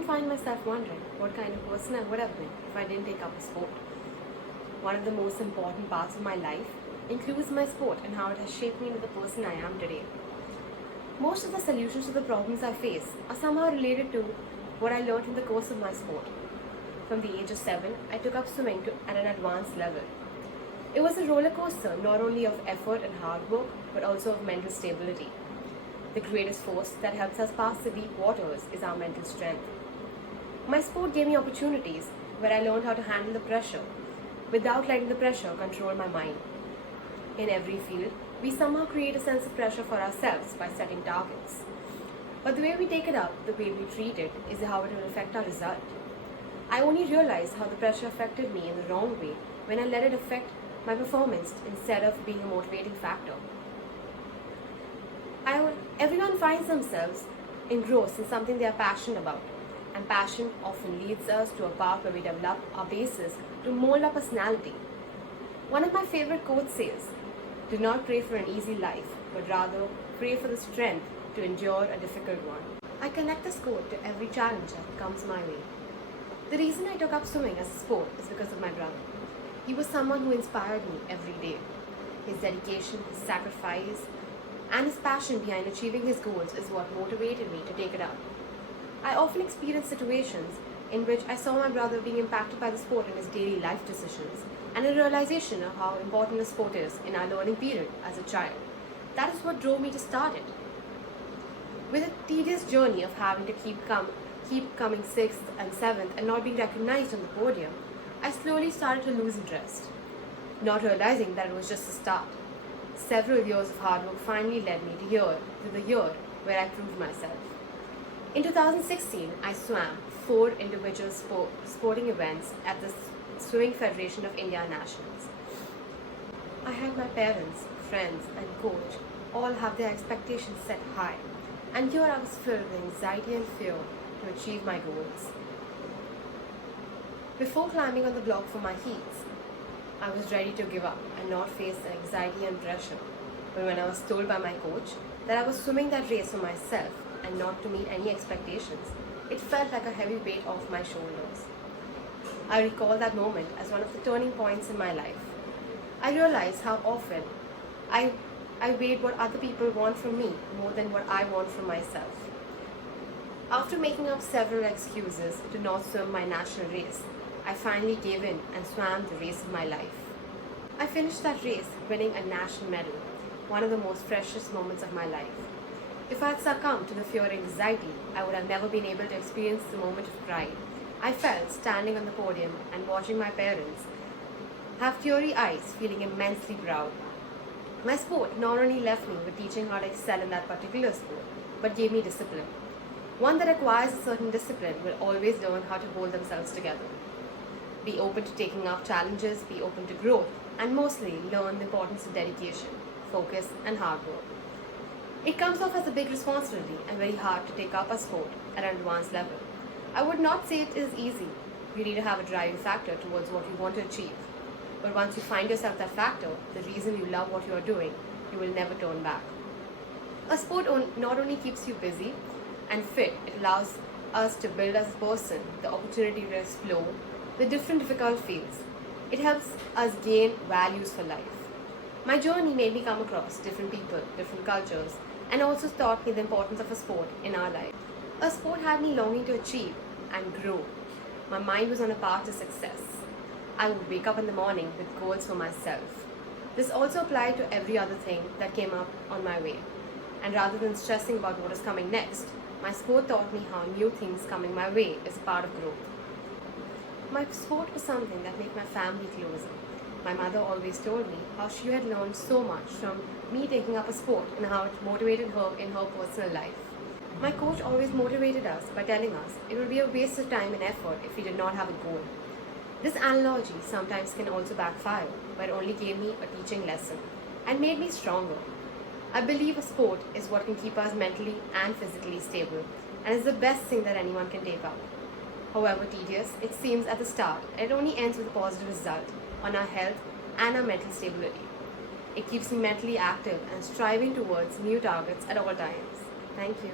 often find myself wondering what kind of person I would have been if I didn't take up a sport. One of the most important parts of my life includes my sport and how it has shaped me into the person I am today. Most of the solutions to the problems I face are somehow related to what I learned in the course of my sport. From the age of 7, I took up swimming at an advanced level. It was a roller coaster not only of effort and hard work, but also of mental stability. The greatest force that helps us pass the deep waters is our mental strength. My sport gave me opportunities where I learned how to handle the pressure without letting the pressure control my mind. In every field, we somehow create a sense of pressure for ourselves by setting targets. But the way we take it up, the way we treat it, is how it will affect our result. I only realized how the pressure affected me in the wrong way when I let it affect my performance instead of being a motivating factor. Everyone finds themselves engrossed in something they are passionate about, and passion often leads us to a path where we develop our basis to mold our personality. One of my favorite quotes says, "Do not pray for an easy life, but rather pray for the strength to endure a difficult one." I connect this quote to every challenge that comes my way. The reason I took up swimming as a sport is because of my brother. He was someone who inspired me every day. His dedication, his sacrifice, and his passion behind achieving his goals is what motivated me to take it up. I often experience situations in which I saw my brother being impacted by the sport in his daily life decisions, and a realization of how important the sport is in our learning period as a child. That is what drove me to start it. With a tedious journey of having to keep coming 6th and 7th and not being recognized on the podium, I slowly started to lose interest, not realizing that it was just a start. Several years of hard work finally led me to the year where I proved myself. In 2016, I swam 4 individual sporting events at the Swimming Federation of India Nationals. I had my parents, friends, and coach all have their expectations set high, and here I was filled with anxiety and fear to achieve my goals. Before climbing on the block for my heats, I was ready to give up and not face the anxiety and pressure. But when I was told by my coach that I was swimming that race for myself and not to meet any expectations, it felt like a heavy weight off my shoulders. I recall that moment as one of the turning points in my life. I realized how often I weighed what other people want from me more than what I want from myself. After making up several excuses to not swim my national race, I finally gave in and swam the race of my life. I finished that race winning a national medal, one of the most precious moments of my life. If I had succumbed to the fear and anxiety, I would have never been able to experience the moment of pride I felt standing on the podium and watching my parents have teary eyes, feeling immensely proud. My sport not only left me with teaching how to excel in that particular sport, but gave me discipline. One that acquires a certain discipline will always learn how to hold themselves together. Be open to taking up challenges, be open to growth, and mostly learn the importance of dedication, focus, and hard work. It comes off as a big responsibility and very hard to take up a sport at an advanced level. I would not say it is easy. You need to have a driving factor towards what you want to achieve. But once you find yourself that factor, the reason you love what you are doing, you will never turn back. A sport not only keeps you busy and fit, it allows us to build as a person, the opportunity to explore the different difficult fields. It helps us gain values for life. My journey made me come across different people, different cultures, and also taught me the importance of a sport in our life. A sport had me longing to achieve and grow. My mind was on a path to success. I would wake up in the morning with goals for myself. This also applied to every other thing that came up on my way. And rather than stressing about what is coming next, my sport taught me how new things coming my way is a part of growth. My sport was something that made my family closer. My mother always told me how she had learned so much from me taking up a sport and how it motivated her in her personal life. My coach always motivated us by telling us it would be a waste of time and effort if we did not have a goal. This analogy sometimes can also backfire, but it only gave me a teaching lesson and made me stronger. I believe a sport is what can keep us mentally and physically stable and is the best thing that anyone can take up. However tedious it seems at the start, it only ends with a positive result on our health and our mental stability. It keeps me mentally active and striving towards new targets at all times. Thank you.